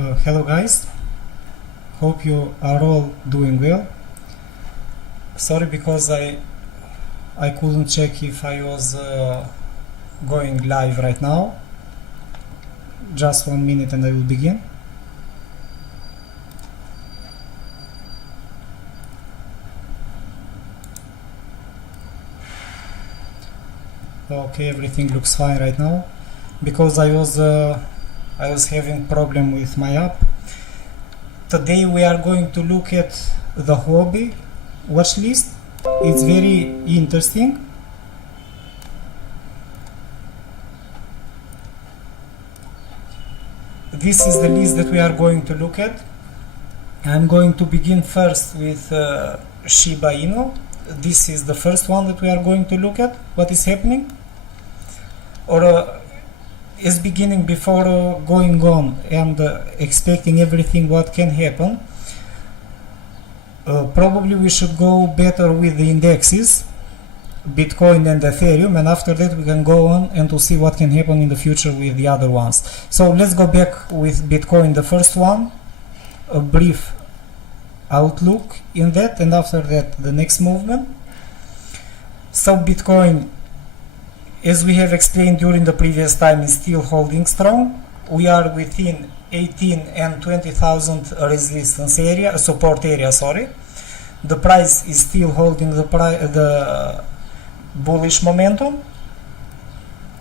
Hello guys, hope you are all doing well. Sorry because I couldn't check if I was going live right now. Just 1 minute and I will begin. Okay, everything looks fine right now because I was having problem with my app. Today we are going to look at the Huobi watch list. It's very interesting. This is the list that we are going to look at. I'm going to begin first with Shiba Inu. This is the first one that we are going to look at. What is happening? Or is beginning before going on and expecting everything what can happen. Probably we should go better with the indexes, Bitcoin and Ethereum, and after that we can go on and to see what can happen in the future with the other ones. So let's go back with Bitcoin, the first one, a brief outlook in that, and after that the next movement. So Bitcoin, as we have explained during the previous time, is still holding strong. We are within 18 and 20,000 resistance area, support area, sorry. The price is still holding the bullish momentum.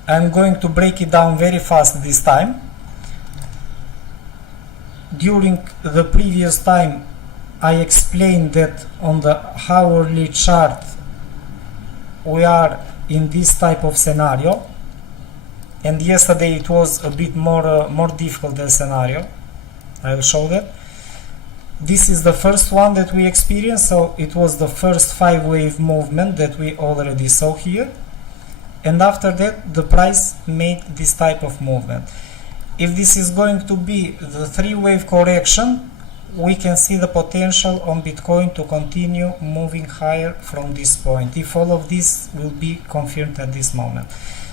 I'm going to break it down very fast this time. During the previous time I explained that on the hourly chart we are in this type of scenario, and yesterday it was a bit more difficult than scenario. I will show that. This is the first one that we experienced, so it was the first 5-wave movement that we already saw here, and after that the price made this type of movement. If this is going to be the 3-wave correction, we can see the potential on Bitcoin to continue moving higher from this point, if all of this will be confirmed at this moment.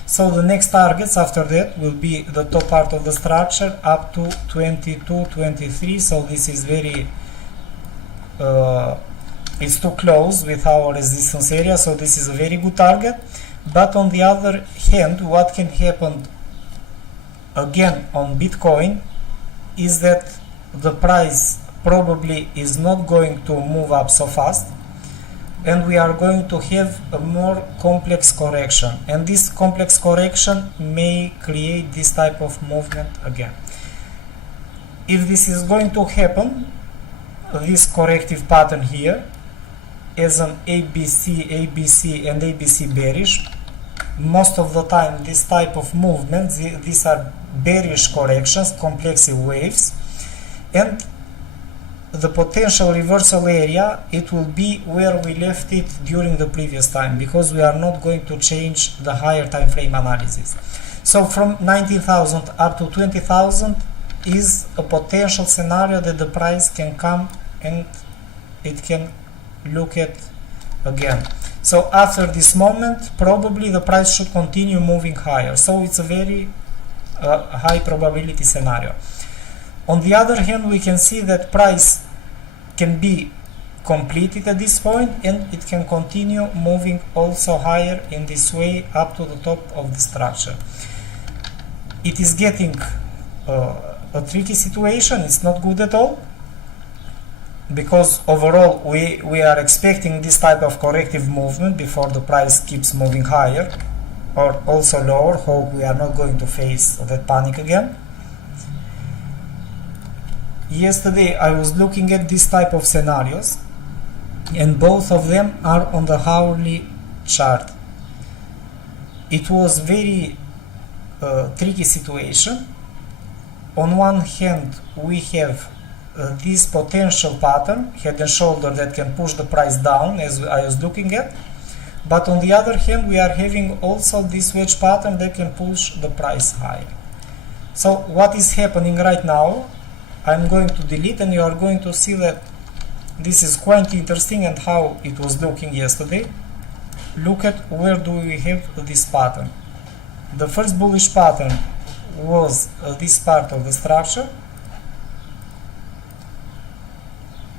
So the next targets after that will be the top part of the structure up to 22, 23. So this is very it's too close with our resistance area, so this is a very good target. But on the other hand, what can happen again on Bitcoin is that the price probably is not going to move up so fast, and we are going to have a more complex correction, and this complex correction may create this type of movement again. If this is going to happen, this corrective pattern here as an ABC, ABC and ABC bearish, most of the time this type of movements, these are bearish corrections, complexive waves, and the potential reversal area, it will be where we left it during the previous time, because we are not going to change the higher time frame analysis. So from 19,000 up to 20,000 is a potential scenario that the price can come and it can look at again. So after this moment probably the price should continue moving higher, so it's a very high probability scenario. On the other hand, we can see that price can be completed at this point, and it can continue moving also higher in this way up to the top of the structure. It is getting a tricky situation. It's not good at all, because overall we are expecting this type of corrective movement before the price keeps moving higher or also lower. Hope we are not going to face that panic again. Yesterday I was looking at this type of scenarios, and both of them are on the hourly chart. It was very tricky situation. On one hand we have this potential pattern, head and shoulder, that can push the price down as I was looking at, but on the other hand we are having also this wedge pattern that can push the price higher. So what is happening right now, I'm going to delete, and you are going to see that this is quite interesting and how it was looking yesterday. Look at where do we have this pattern. The first bullish pattern was this part of the structure,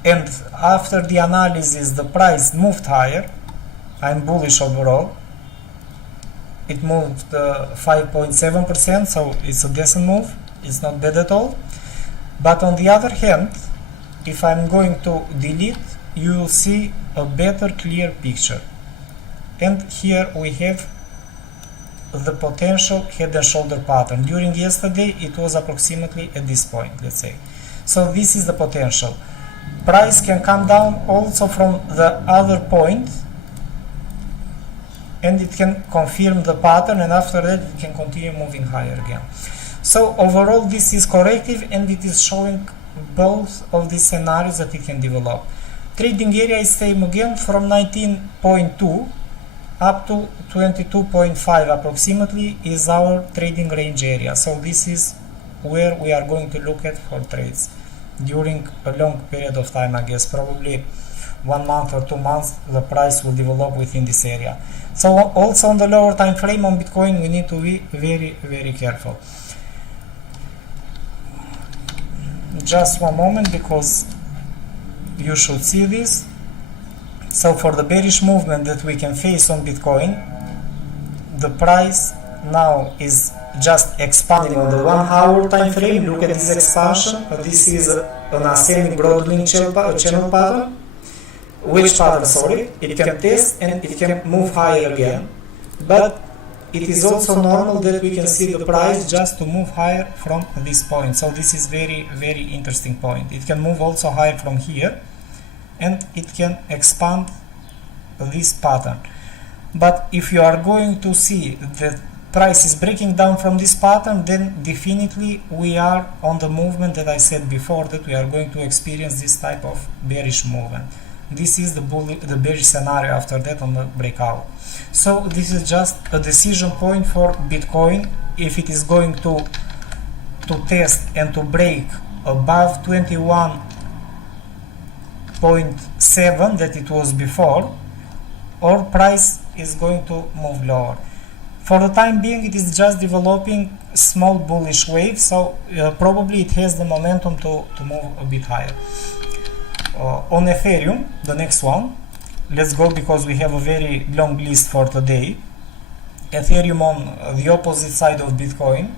and after the analysis the price moved higher, I'm bullish overall. It moved 5.7%, so it's a decent move, it's not bad at all. But on the other hand, if I'm going to delete, you will see a better clear picture. And here we have the potential head and shoulder pattern. During yesterday it was approximately at this point, let's say. So this is the potential. Price can come down also from the other point, and it can confirm the pattern, and after that it can continue moving higher again. So overall this is corrective, and it is showing both of these scenarios that it can develop. Trading area is same again, from 19.2 up to 22.5 approximately is our trading range area. So this is where we are going to look at for trades during a long period of time. I guess probably 1 month or 2 months the price will develop within this area. So also on the lower time frame on Bitcoin we need to be very careful. Just one moment, because you should see this. So for the bearish movement that we can face on Bitcoin, the price now is just expanding on the 1 hour time frame. Look at this expansion. This is an ascending broadly channel pattern. Which pattern, sorry, it can test and it can move higher again. But it is also normal that we can see the price just to move higher from this point. So this is very interesting point. It can move also higher from here, and it can expand this pattern. But if you are going to see that price is breaking down from this pattern, then definitely we are on the movement that I said before, that we are going to experience this type of bearish movement. This is the bearish scenario after that on the breakout. So this is just a decision point for Bitcoin, if it is going to test and to break above 21.7 that it was before, or price is going to move lower. For the time being it is just developing small bullish wave, so probably it has the momentum to move a bit higher. On Ethereum, the next one, let's go, because we have a very long list for today. Ethereum on the opposite side of Bitcoin,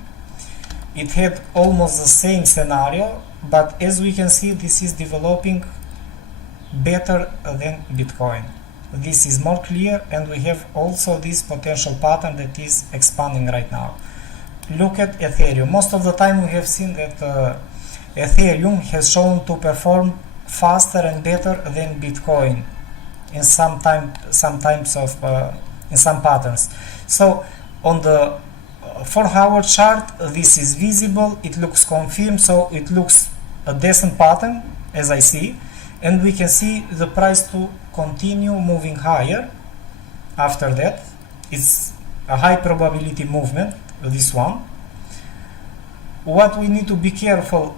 it had almost the same scenario, but as we can see this is developing better than Bitcoin. This is more clear, and we have also this potential pattern that is expanding right now. Look at Ethereum. Most of the time we have seen that Ethereum has shown to perform faster and better than Bitcoin in some patterns. So on the 4-hour chart this is visible, it looks confirmed, so it looks a decent pattern as I see, and we can see the price to continue moving higher. After that it's a high probability movement, this one. What we need to be careful,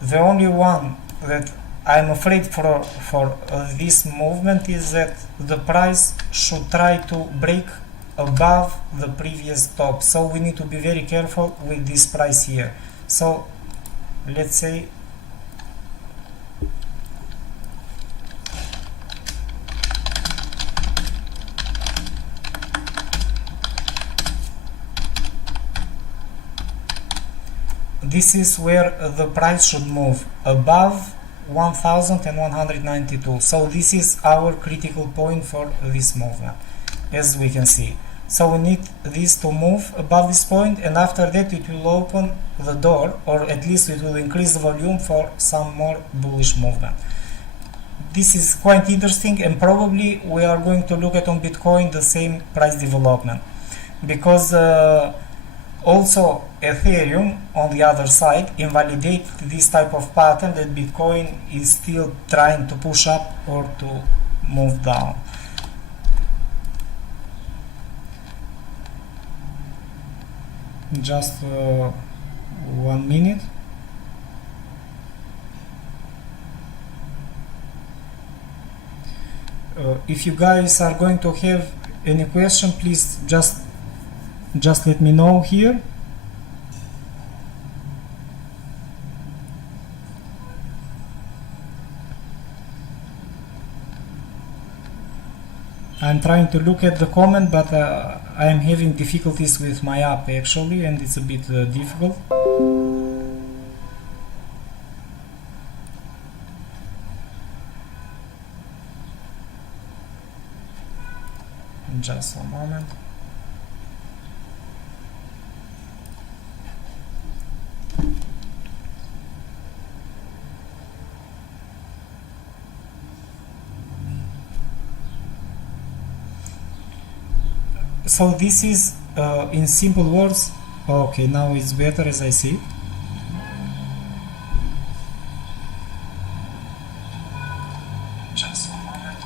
the only one that I'm afraid for this movement is that the price should try to break above the previous top. So we need to be very careful with this price here. So let's say this is where the price should move above 1192. So this is our critical point for this movement, as we can see. So we need this to move above this point, and after that it will open the door, or at least it will increase the volume for some more bullish movement. This is quite interesting, and probably we are going to look at on Bitcoin the same price development, because also Ethereum on the other side invalidate this type of pattern that Bitcoin is still trying to push up or to move down. Just 1 minute. If you guys are going to have any question, please just let me know here. I'm trying to look at the comment, but I am having difficulties with my app actually, and it's a bit difficult. Just a moment. So this is in simple words. Okay, now it's better as I see. Just a moment.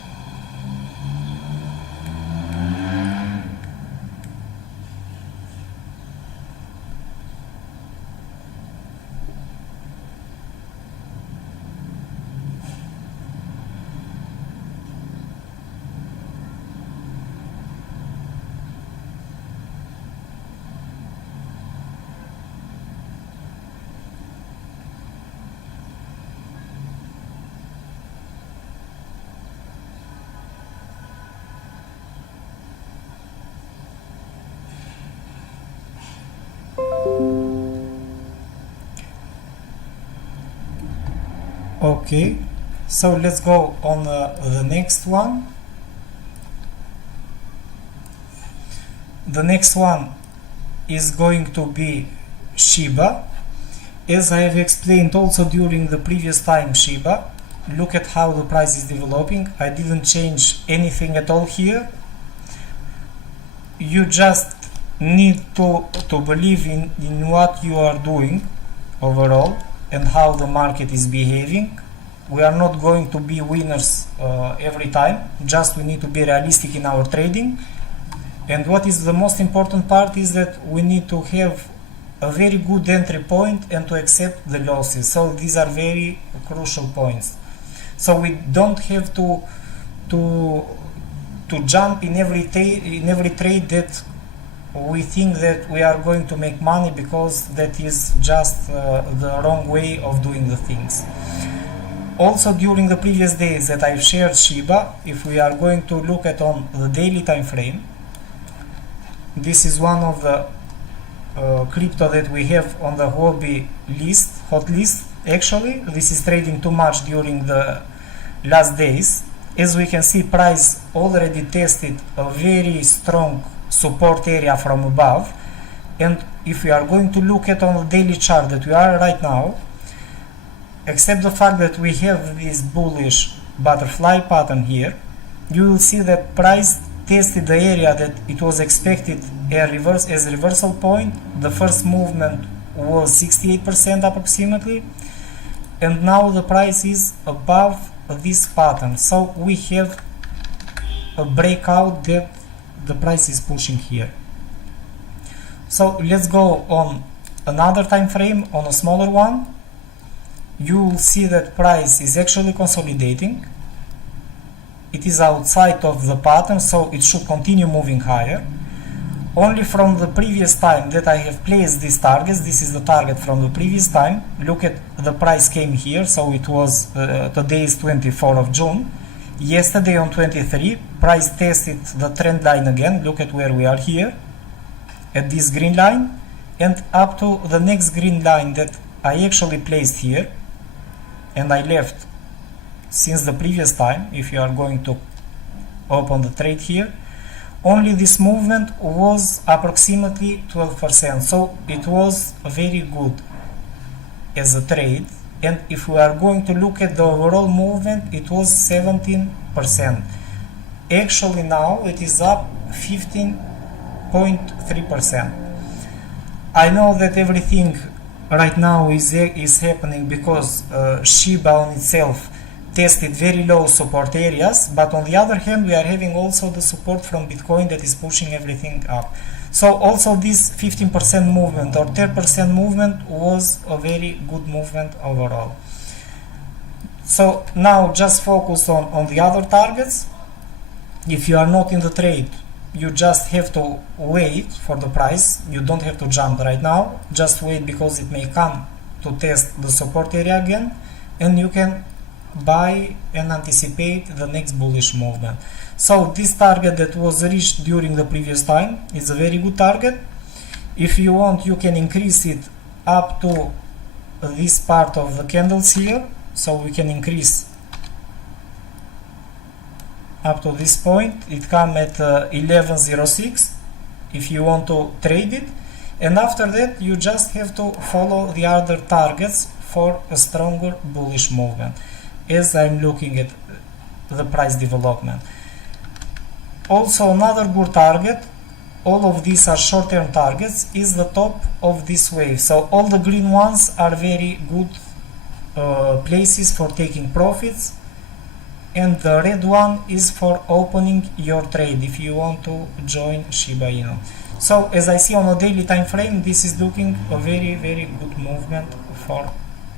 Okay, so let's go on the next one. The next one is going to be Shiba. As I have explained also during the previous time Shiba, look at how the price is developing. I didn't change anything at all here. You just need to believe in what you are doing overall and how the market is behaving. We are not going to be winners every time, just we need to be realistic in our trading. And what is the most important part is that we need to have a very good entry point and to accept the losses. So these are very crucial points. So we don't have to jump in every trade that we think that we are going to make money, because that is just the wrong way of doing the things. Also during the previous days that I've shared Shiba, if we are going to look at on the daily time frame, this is one of the crypto that we have on the Huobi list, hot list. Actually, this is trading too much during the last days. As we can see, price already tested a very strong support area from above, and if we are going to look at on the daily chart that we are right now, except the fact that we have this bullish butterfly pattern here, you will see that price tested the area that it was expected as reversal point. The first movement was 68% approximately, and now the price is above this pattern. So we have a breakout that the price is pushing here. So let's go on another time frame, on a smaller one. You will see that price is actually consolidating. It is outside of the pattern, so it should continue moving higher. Only from the previous time that I have placed these targets, this is the target from the previous time. Look at the price came here, so it was today is 24th of June. Yesterday on 23, price tested the trend line again. Look at where we are here, at this green line, and up to the next green line that I actually placed here, and I left since the previous time. If you are going to open the trade here, only this movement was approximately 12%, so it was very good as a trade. And if we are going to look at the overall movement, it was 17%. Actually now it is up 15.3%. I know that everything right now is happening because Shiba on itself tested very low support areas, but on the other hand we are having also the support from Bitcoin that is pushing everything up. So also this 15% movement or 10% movement was a very good movement overall. So now just focus on the other targets. If you are not in the trade, you just have to wait for the price. You don't have to jump right now, just wait, because it may come to test the support area again, and you can buy and anticipate the next bullish movement. So this target that was reached during the previous time is a very good target. If you want, you can increase it up to this part of the candles here, so we can increase up to this point. It comes at 11.06 if you want to trade it, and after that you just have to follow the other targets for a stronger bullish movement as I'm looking at the price development. Also, another good target, all of these are short-term targets, is the top of this wave. So all the green ones are very good places for taking profits, and the red one is for opening your trade if you want to join Shiba Inu. So as I see on a daily time frame, this is looking a very good movement for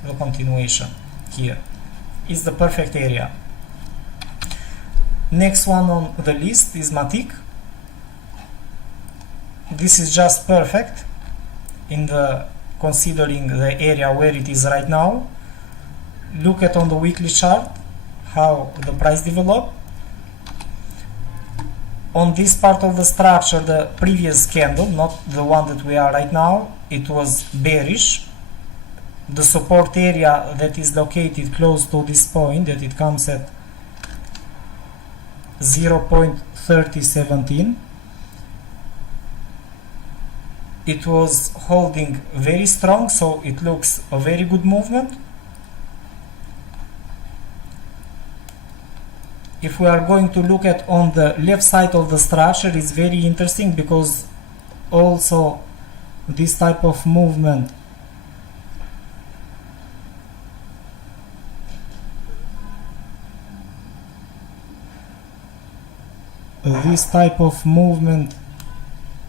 the continuation. Here is the perfect area. Next one on the list is Matic. This is just perfect in the considering the area where it is right now. Look at on the weekly chart how the price developed. On this part of the structure, the previous candle, not the one that we are right now, it was bearish. The support area that is located close to this point, that it comes at 0.3017, it was holding very strong, so it looks a very good movement. If we are going to look at on the left side of the structure, it's very interesting because also this type of movement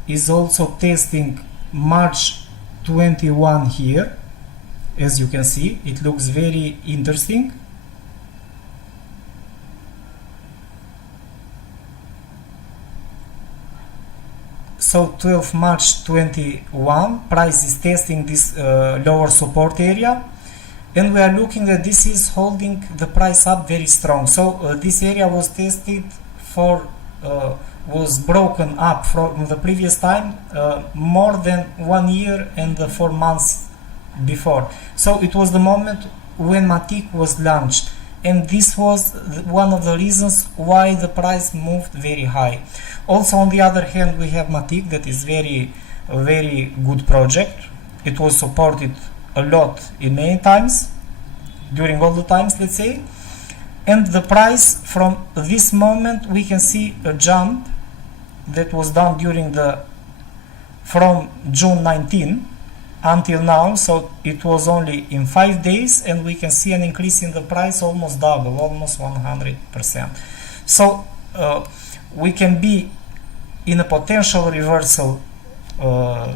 is also testing March 21 here. As you can see, it looks very interesting. So 12 March 21, price is testing this lower support area, and we are looking at this is holding the price up very strong. So this area was tested for was broken up from the previous time more than 1 year and 4 months before. So it was the moment when Matic was launched, and this was one of the reasons why the price moved very high. Also, on the other hand, we have Matic, that is very good project. It was supported a lot in many times, during all the times, let's say. And the price from this moment, we can see a jump that was done during from June 19 until now. So it was only in 5 days, and we can see an increase in the price almost double, almost 100%. So we can be in a potential reversal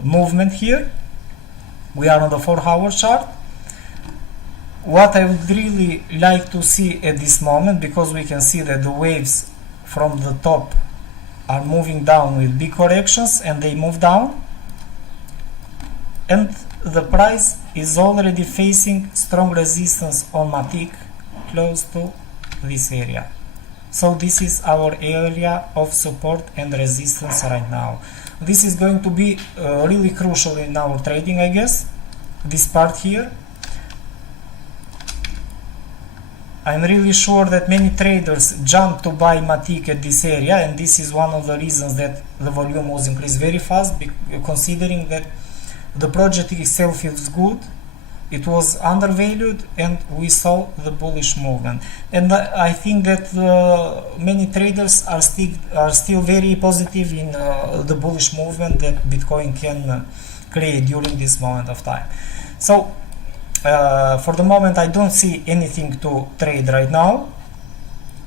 movement here. We are on the 4-hour chart. What I would really like to see at this moment, because we can see that the waves from the top are moving down with big corrections, and they move down, and the price is already facing strong resistance on Matic close to this area. So this is our area of support and resistance right now. This is going to be really crucial in our trading, I guess, this part here. I'm really sure that many traders jump to buy Matic at this area, and this is one of the reasons that the volume was increased very fast, considering that the project itself is good, it was undervalued, and we saw the bullish movement. And I think that many traders are still very positive in the bullish movement that Bitcoin can create during this moment of time. So for the moment, I don't see anything to trade right now.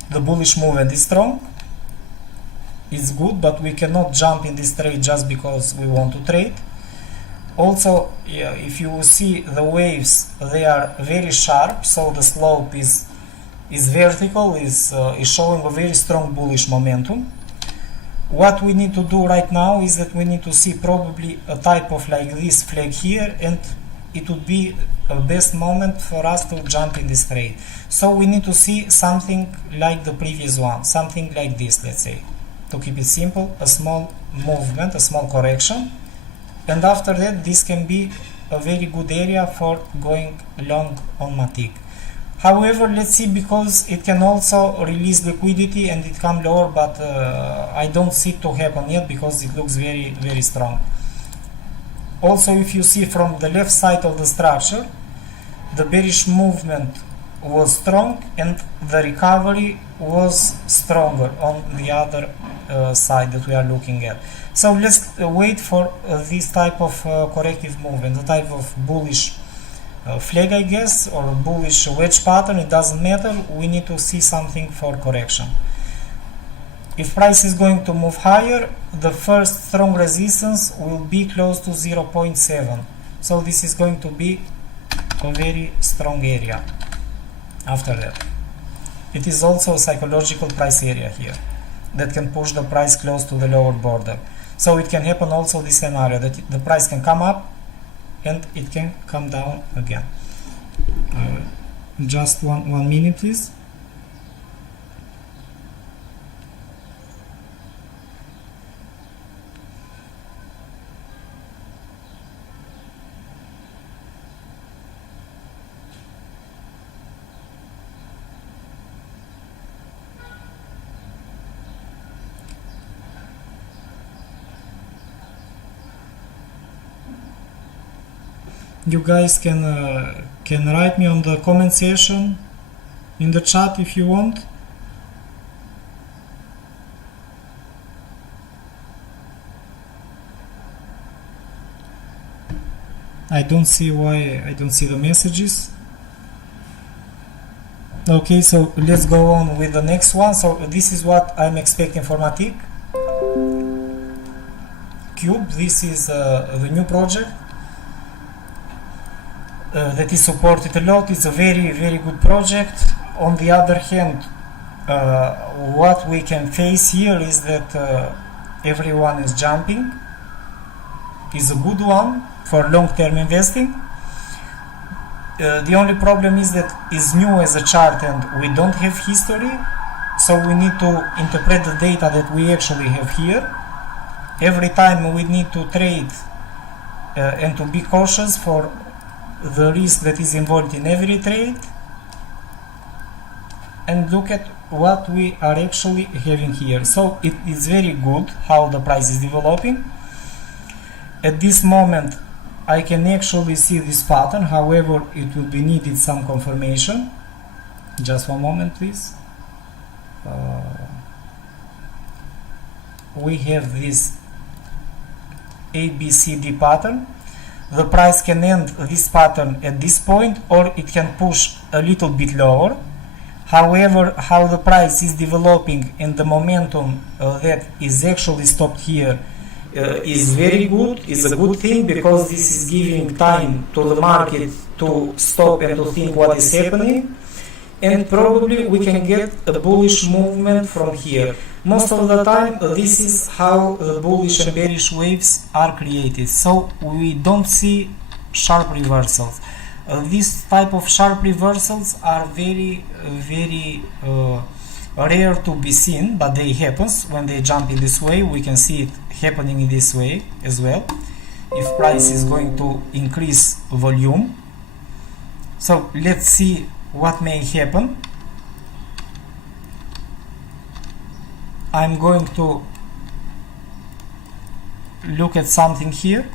The bullish movement is strong, it's good, but we cannot jump in this trade just because we want to trade. Also, if you see the waves, they are very sharp, so the slope is vertical, is showing a very strong bullish momentum. What we need to do right now is that we need to see probably a type of like this flag here, and it would be a best moment for us to jump in this trade. So we need to see something like the previous one, something like this, let's say, to keep it simple, a small movement, a small correction, and after that this can be a very good area for going long on Matic. However, let's see, because it can also release liquidity and it come lower, but I don't see it to happen yet because it looks very strong. Also, if you see from the left side of the structure, the bearish movement was strong and the recovery was stronger on the other side that we are looking at. So let's wait for this type of corrective movement, the type of bullish flag, I guess, or bullish wedge pattern. It doesn't matter, we need to see something for correction. If price is going to move higher, the first strong resistance will be close to 0.7. So this is going to be a very strong area after that. It is also a psychological price area here that can push the price close to the lower border. So it can happen also this scenario that the price can come up and it can come down again. Just one minute, please. You guys can write me on the comment section in the chat if you want. I don't see why I don't see the messages. Okay, so let's go on with the next one. So this is what I'm expecting for Matic Cube. This is the new project that is supported a lot. It's a very good project. On the other hand, what we can face here is that everyone is jumping. It's a good one for long-term investing. The only problem is that it's new as a chart and we don't have history, so we need to interpret the data that we actually have here. Every time we need to trade and to be cautious for the risk that is involved in every trade, and look at what we are actually having here. So it is very good how the price is developing. At this moment I can actually see this pattern, however it will be needed some confirmation. Just one moment, please. We have this ABCD pattern. The price can end this pattern at this point, or it can push a little bit lower. However, how the price is developing and the momentum that is actually stopped here is very good, is a good thing, because this is giving time to the market to stop and to think what is happening, and probably we can get a bullish movement from here. Most of the time this is how bullish and bearish waves are created, so we don't see sharp reversals. This type of sharp reversals are very rare to be seen, but they happen when they jump in this way. We can see it happening in this way as well if price is going to increase volume. So let's see what may happen. I'm going to look at something here.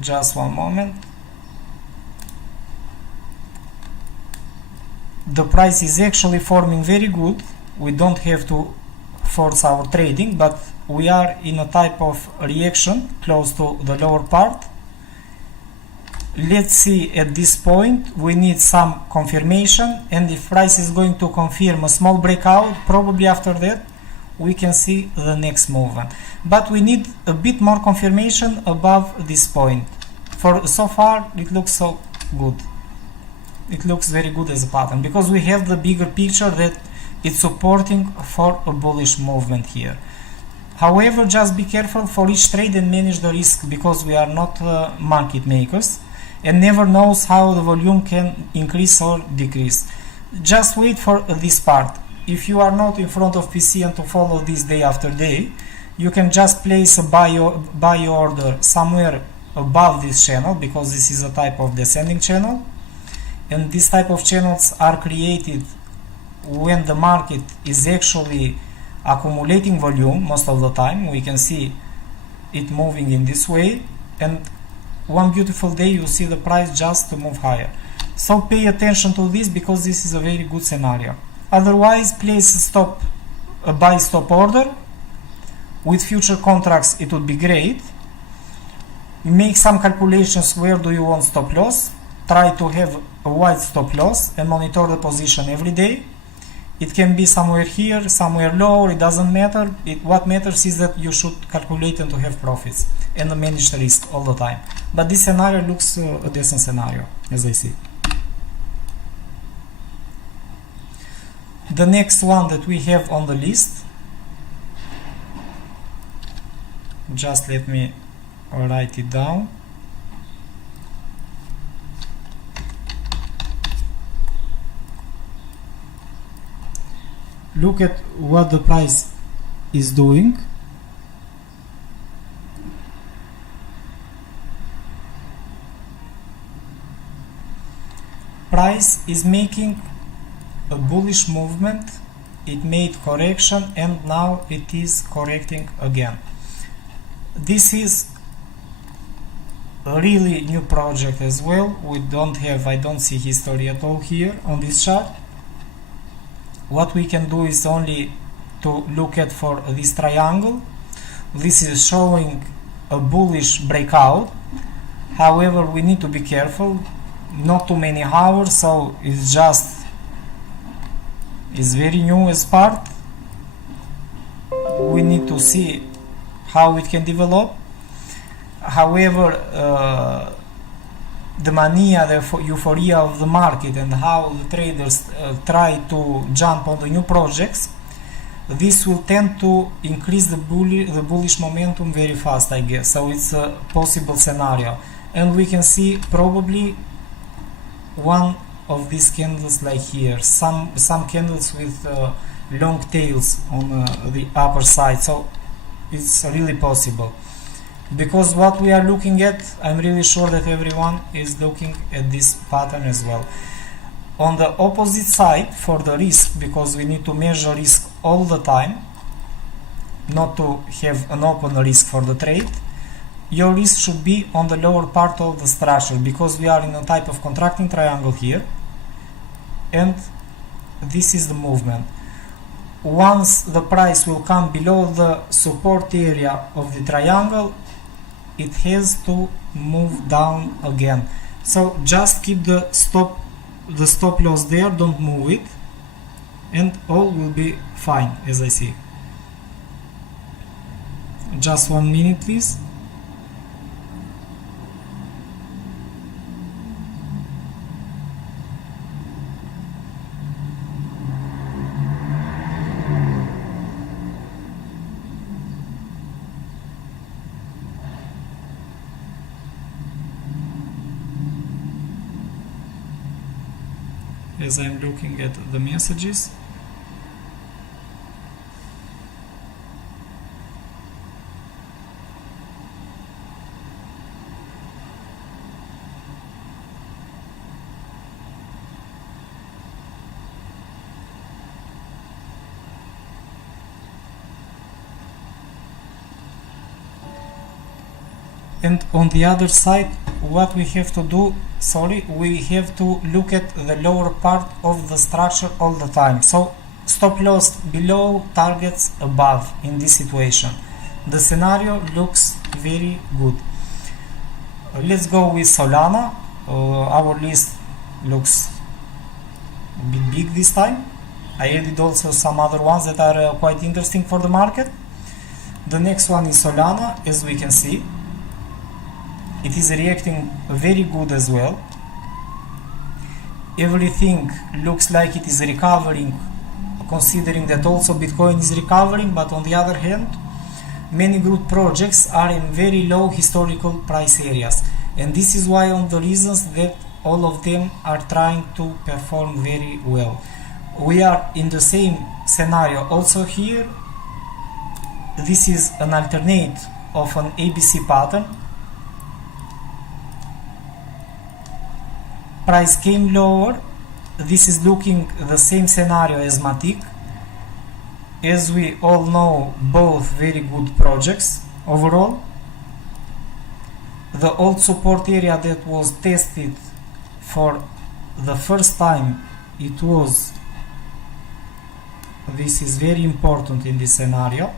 Just one moment. The price is actually forming very good. We don't have to force our trading, but we are in a type of reaction close to the lower part. Let's see, at this point we need some confirmation, and if price is going to confirm a small breakout, probably after that we can see the next movement. But we need a bit more confirmation above this point. For so far it looks so good. It looks very good as a pattern, because we have the bigger picture that it's supporting for a bullish movement here. However, just be careful for each trade and manage the risk, because we are not market makers and never knows how the volume can increase or decrease. Just wait for this part. If you are not in front of PC and to follow this day after day, you can just place a buy order somewhere above this channel, because this is a type of descending channel, and this type of channels are created when the market is actually accumulating volume. Most of the time we can see it moving in this way, and one beautiful day you see the price just to move higher. So pay attention to this, because this is a very good scenario. Otherwise, place a buy stop order. With future contracts it would be great. Make some calculations, where do you want stop loss, try to have a wide stop loss and monitor the position every day. It can be somewhere here, somewhere lower, it doesn't matter. What matters is that you should calculate and to have profits and manage the risk all the time. But this scenario looks a decent scenario, as I see. The next one that we have on the list, just let me write it down. Look at what the price is doing. Price is making a bullish movement. It made correction and now it is correcting again. This is a really new project as well. I don't see history at all here on this chart. What we can do is only to look at for this triangle. This is showing a bullish breakout. However, we need to be careful, not too many hours, so it's very new as part. We need to see how it can develop. However, the mania, the euphoria of the market and how the traders try to jump on the new projects, this will tend to increase the bullish momentum very fast, I guess. So it's a possible scenario, and we can see probably one of these candles like here, some candles with long tails on the upper side. So it's really possible, because what we are looking at, I'm really sure that everyone is looking at this pattern as well. On the opposite side, for the risk, because we need to measure risk all the time, not to have an open risk for the trade, your risk should be on the lower part of the structure, because we are in a type of contracting triangle here, and this is the movement. Once the price will come below the support area of the triangle, it has to move down again. So just keep the stop loss there, don't move it, and all will be fine, as I see. Just 1 minute, please. As I'm looking at the messages, and on the other side, what we have to do, we have to look at the lower part of the structure all the time. So stop loss below, targets above in this situation. The scenario looks very good. Let's go with Solana. Our list looks a bit big this time. I added also some other ones that are quite interesting for the market. The next one is Solana, as we can see. It is reacting very good as well. Everything looks like it is recovering, considering that also Bitcoin is recovering, but on the other hand, many good projects are in very low historical price areas, and this is one of the reasons that all of them are trying to perform very well. We are in the same scenario also here. This is an alternate of an ABC pattern. Price came lower. This is looking the same scenario as Matic. As we all know, both very good projects overall. The old support area that was tested for the first time, it was, this is very important in this scenario,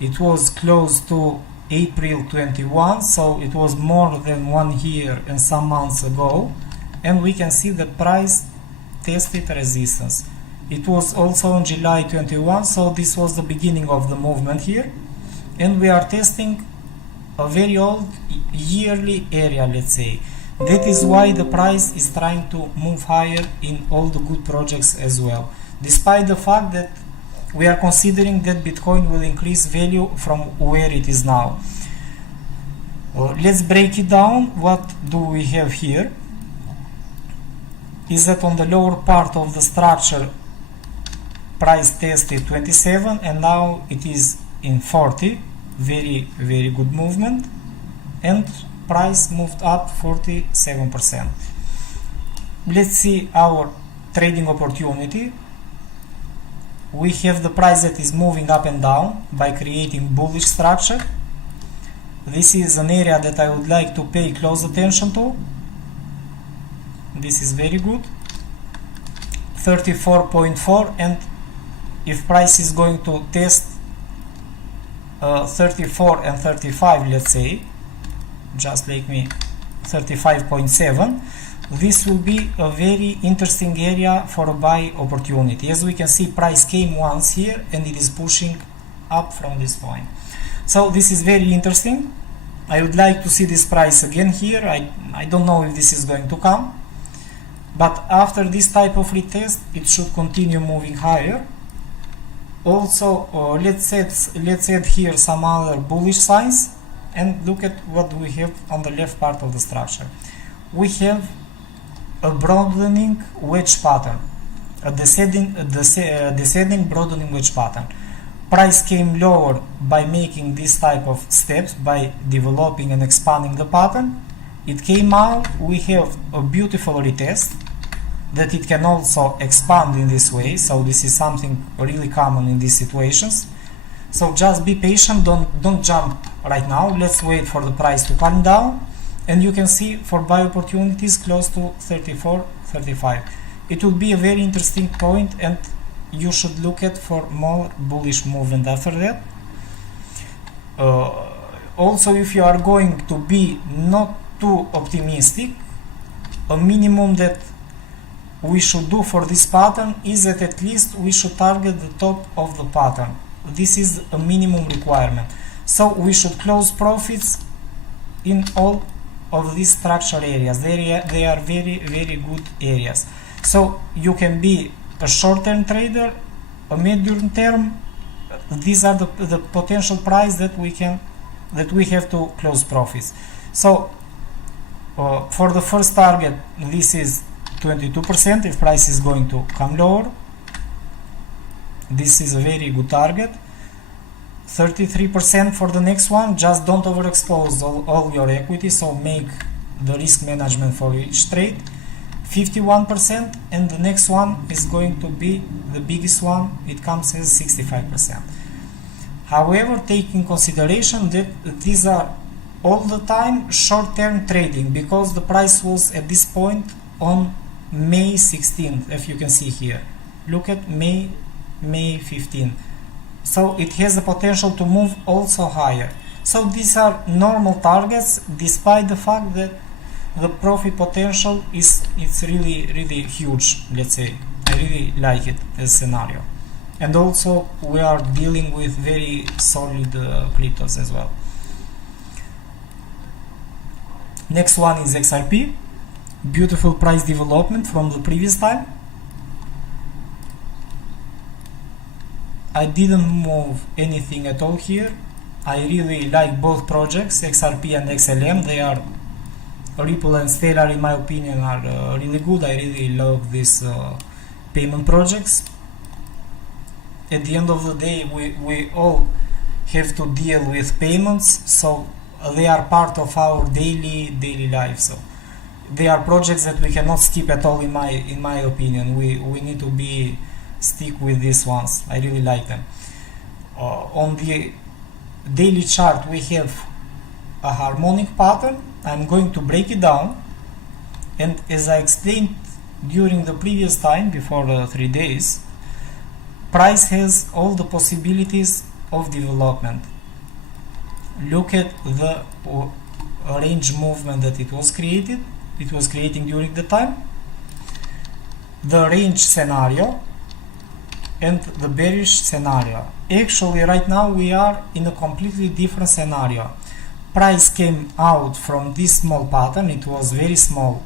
it was close to April 21, so it was more than 1 year and some months ago, and we can see the price tested resistance. It was also in July 21, so this was the beginning of the movement here, and we are testing a very old yearly area, let's say. That is why the price is trying to move higher in all the good projects as well, despite the fact that we are considering that Bitcoin will increase value from where it is now. Let's break it down. What do we have here? Is that on the lower part of the structure, price tested 27 and now it is in 40. Very good movement, and price moved up 47%. Let's see our trading opportunity. We have the price that is moving up and down by creating bullish structure. This is an area that I would like to pay close attention to. This is very good, 34.4, and if price is going to test 34 and 35, let's say, just like me, 35.7, this will be a very interesting area for a buy opportunity. As we can see, price came once here and it is pushing up from this point. So this is very interesting. I would like to see this price again here. I don't know if this is going to come, but after this type of retest, it should continue moving higher. Also, let's add here some other bullish signs and look at what we have on the left part of the structure. We have a broadening wedge pattern, a descending broadening wedge pattern. Price came lower by making this type of steps, by developing and expanding the pattern. It came out, we have a beautiful retest that it can also expand in this way, so this is something really common in these situations. So just be patient, don't jump right now, let's wait for the price to calm down, and you can see for buy opportunities close to 34, 35. It will be a very interesting point, and you should look at for more bullish movement after that. Also, if you are going to be not too optimistic, a minimum that we should do for this pattern is that at least we should target the top of the pattern. This is a minimum requirement. So we should close profits in all of these structure areas. They are very good areas. So you can be a short-term trader, a medium term. These are the potential price that we have to close profits. So for the first target, this is 22% if price is going to come lower. This is a very good target. 33% for the next one. Just don't overexpose all your equity, so make the risk management for each trade. 51%, and the next one is going to be the biggest one. It comes as 65%. However, take in consideration that these are all the time short-term trading, because the price was at this point on May 16th, if you can see here. Look at May 15th. So it has the potential to move also higher. So these are normal targets, despite the fact that the profit potential is really huge, let's say. I really like it as a scenario. And also we are dealing with very solid cryptos as well. Next one is XRP. Beautiful price development from the previous time. I didn't move anything at all here. I really like both projects, XRP and XLM. They are Ripple and Stellar, in my opinion, are really good. I really love these payment projects. At the end of the day, we all have to deal with payments, so they are part of our daily life. So they are projects that we cannot skip at all, in my opinion. We need to stick with these ones. I really like them. On the daily chart, we have a harmonic pattern. I'm going to break it down, and as I explained during the previous time, before the 3 days, price has all the possibilities of development. Look at the range movement that it was creating during the time, the range scenario and the bearish scenario. Actually, right now we are in a completely different scenario. Price came out from this small pattern. It was very small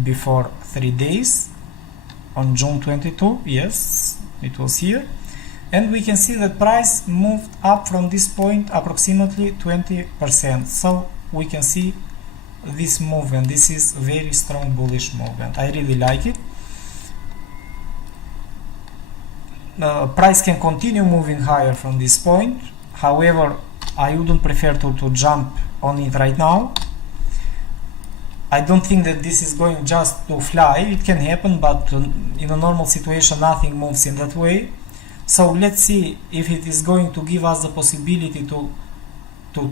before 3 days on June 22. Yes, it was here, and we can see that price moved up from this point approximately 20%. So we can see this movement. This is a very strong bullish movement. I really like it. Price can continue moving higher from this point. However, I wouldn't prefer to jump on it right now. I don't think that this is going just to fly. It can happen, but in a normal situation nothing moves in that way. So let's see if it is going to give us the possibility to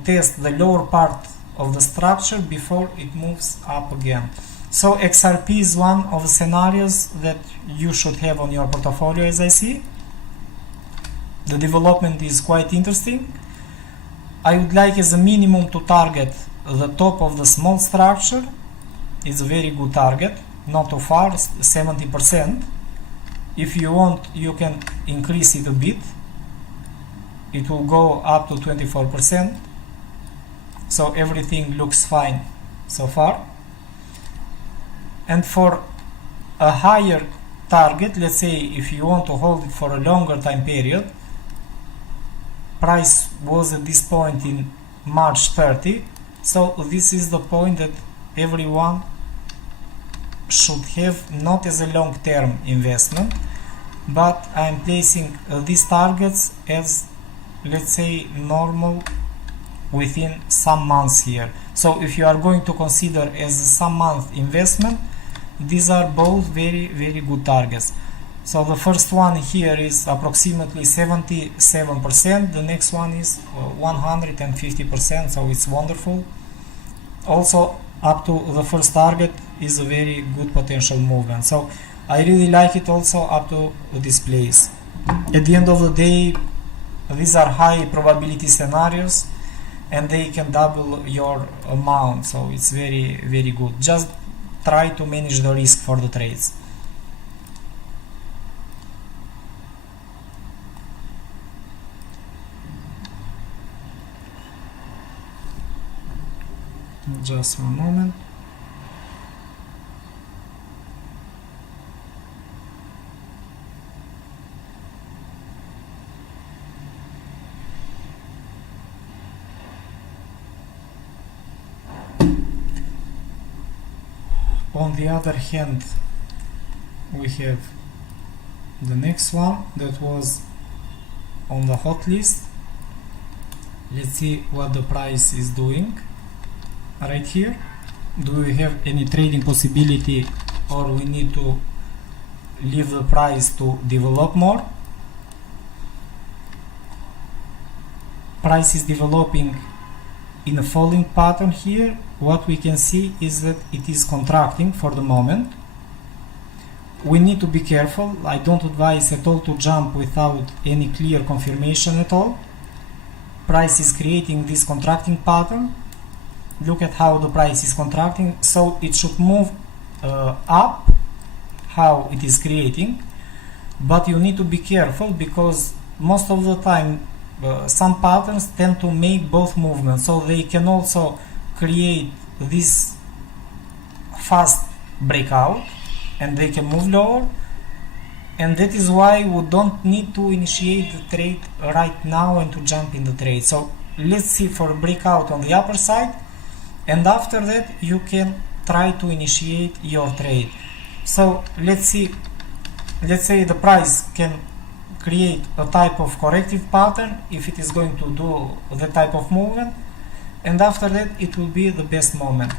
test the lower part of the structure before it moves up again. So XRP is one of the scenarios that you should have on your portfolio, as I see. The development is quite interesting. I would like as a minimum to target the top of the small structure. It's a very good target, not too far, 70%. If you want, you can increase it a bit. It will go up to 24%. So everything looks fine so far. And for a higher target, let's say if you want to hold it for a longer time period, price was at this point in March 30. So this is the point that everyone should have, not as a long-term investment, but I'm placing these targets as, let's say, normal within some months here. So if you are going to consider as a some month investment, these are both very good targets. So the first one here is approximately 77%, the next one is 150%, so it's wonderful. Also, up to the first target is a very good potential movement. So I really like it also up to this place. At the end of the day, these are high probability scenarios and they can double your amount, so it's very good. Just try to manage the risk for the trades. Just one moment. On the other hand, we have the next one that was on the hot list. Let's see what the price is doing right here. Do we have any trading possibility, or we need to leave the price to develop more? Price is developing in a falling pattern here. What we can see is that it is contracting for the moment. We need to be careful. I don't advise at all to jump without any clear confirmation at all. Price is creating this contracting pattern. Look at how the price is contracting, so it should move up how it is creating, but you need to be careful because most of the time some patterns tend to make both movements, so they can also create this fast breakout and they can move lower, and that is why we don't need to initiate the trade right now and to jump in the trade. So let's see for a breakout on the upper side, and after that you can try to initiate your trade. So let's say the price can create a type of corrective pattern if it is going to do the type of movement, and after that it will be the best moment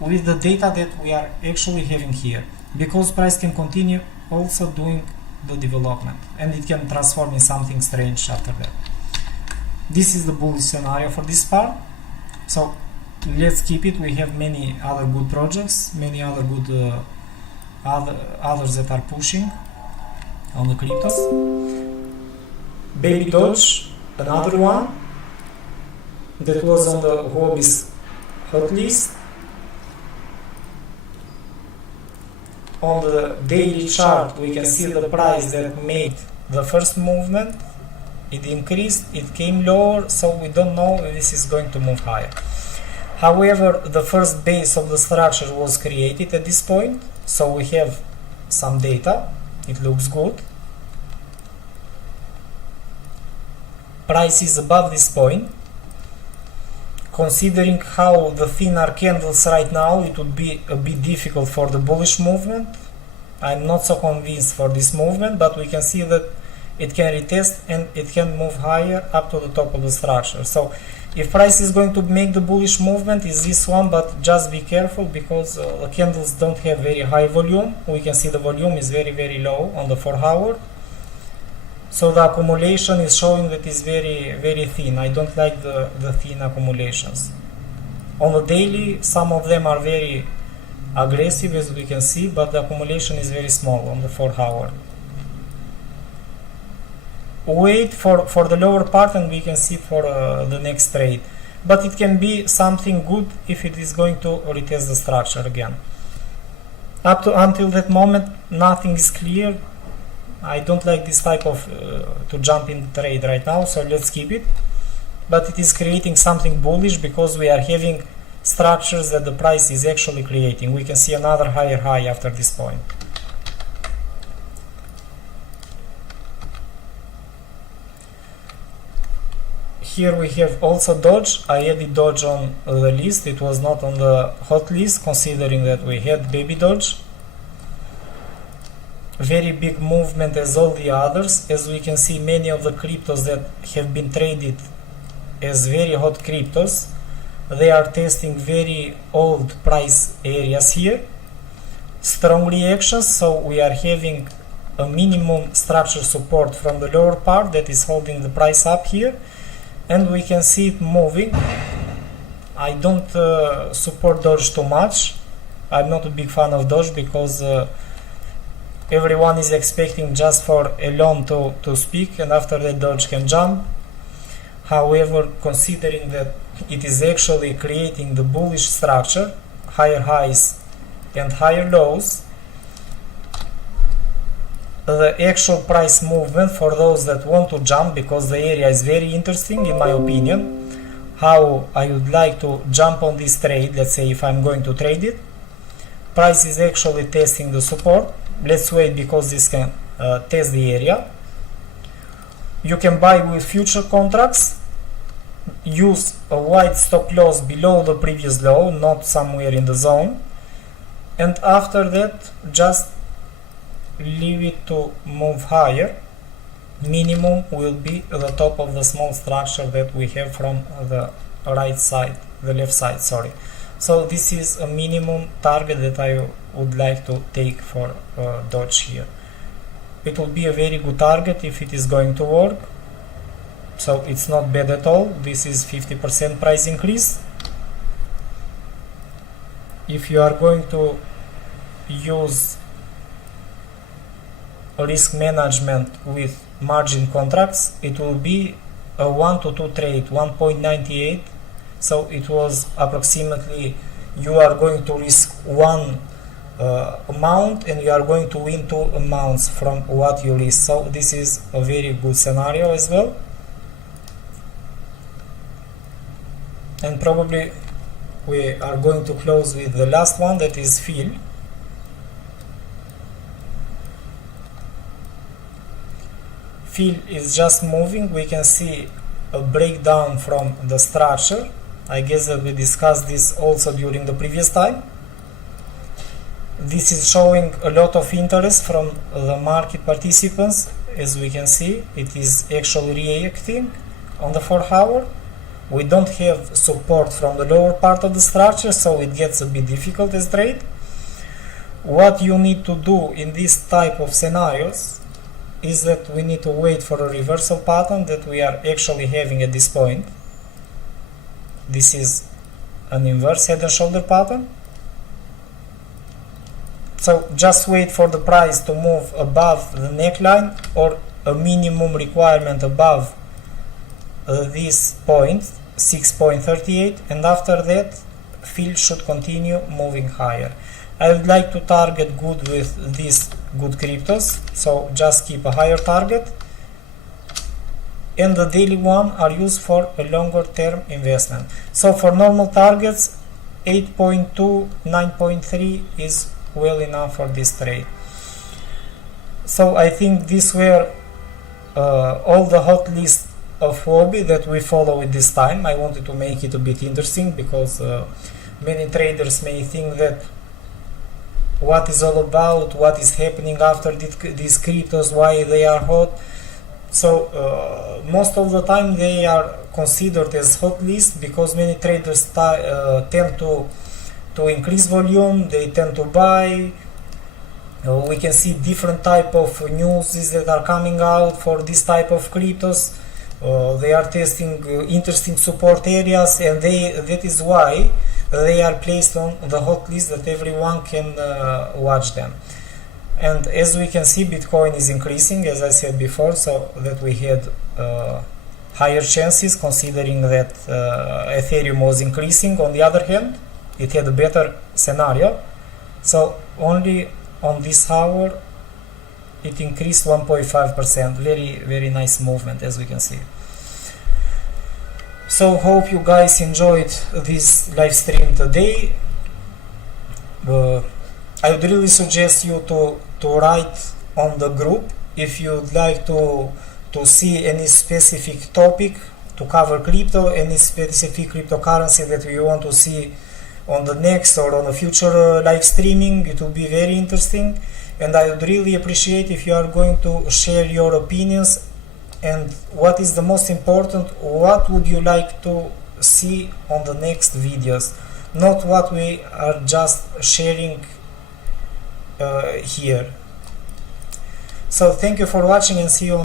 with the data that we are actually having here, because price can continue also doing the development and it can transform in something strange after that. This is the bullish scenario for this part, so let's keep it. We have many other good projects, many other good others that are pushing on the cryptos. Baby Doge, another one that was on the Huobi's hot list. On the daily chart we can see the price that made the first movement. It increased, it came lower, so we don't know if this is going to move higher. However, the first base of the structure was created at this point, so we have some data. It looks good. Price is above this point. Considering how the thin are candles right now, it would be a bit difficult for the bullish movement. I'm not so convinced for this movement, but we can see that it can retest and it can move higher up to the top of the structure. So if price is going to make the bullish movement, is this one, but just be careful because the candles don't have very high volume. We can see the volume is very low on the 4 hour. So the accumulation is showing that it's very thin. I don't like the thin accumulations. On the daily, some of them are very aggressive, as we can see, but the accumulation is very small on the 4 hour. Wait for the lower part and we can see for the next trade. But it can be something good if it is going to retest the structure again. Until that moment, nothing is clear. I don't like this type of to jump in trade right now, so let's keep it. But it is creating something bullish because we are having structures that the price is actually creating. We can see another higher high after this point. Here we have also Doge. I added Doge on the list. It was not on the hot list considering that we had Baby Doge. Very big movement as all the others. As we can see, many of the cryptos that have been traded as very hot cryptos, they are testing very old price areas here. Strong reactions, so we are having a minimum structure support from the lower part that is holding the price up here, and we can see it moving. I don't support Doge too much. I'm not a big fan of Doge because everyone is expecting just for Elon to speak, and after that Doge can jump. However, considering that it is actually creating the bullish structure, higher highs and higher lows, the actual price movement for those that want to jump, because the area is very interesting in my opinion, how I would like to jump on this trade, let's say if I'm going to trade it, price is actually testing the support. Let's wait because this can test the area. You can buy with future contracts, use a wide stop loss below the previous low, not somewhere in the zone, and after that just leave it to move higher. Minimum will be the top of the small structure that we have from the right side, the left side, sorry. So this is a minimum target that I would like to take for Doge here. It will be a very good target if it is going to work. So it's not bad at all. This is 50% price increase. If you are going to use risk management with margin contracts, it will be a 1 to 2 trade, 1.98. So it was approximately, you are going to risk one amount and you are going to win 2 amounts from what you risk. So this is a very good scenario as well. And probably we are going to close with the last one, that is Phil. field is just moving, we can see a breakdown from the structure. I guess that we discussed this also during the previous time. This is showing a lot of interest from the market participants. As we can see, it is actually reacting on the 4 hour. We don't have support from the lower part of the structure, so it gets a bit difficult as trade. What you need to do in this type of scenarios is that we need to wait for a reversal pattern that we are actually having at this point. This is an inverse head and shoulder pattern. So just wait for the price to move above the neckline or a minimum requirement above this point, 6.38, and after that field should continue moving higher. I would like to target good with these good cryptos, so just keep a higher target, and the daily one are used for a longer term investment. So for normal targets, 8.2, 9.3 is well enough for this trade. So I think these were all the hot list of Huobi that we follow at this time. I wanted to make it a bit interesting because many traders may think that what is all about, what is happening after these cryptos, why they are hot. So most of the time they are considered as hot list because many traders tend to increase volume, they tend to buy. We can see different type of news that are coming out for this type of cryptos. They are testing interesting support areas, and that is why they are placed on the hot list that everyone can watch them. And as we can see, Bitcoin is increasing, as I said before, so that we had higher chances considering that Ethereum was increasing. On the other hand, it had a better scenario, so only on this hour it increased 1.5%. very nice movement, as we can see. So hope you guys enjoyed this live stream today. I would really suggest you to write on the group if you'd like to see any specific topic to cover crypto, any specific cryptocurrency that we want to see on the next or on a future live streaming. It will be very interesting, and I would really appreciate if you are going to share your opinions. And what is the most important, what would you like to see on the next videos, not what we are just sharing here. So thank you for watching, and see you on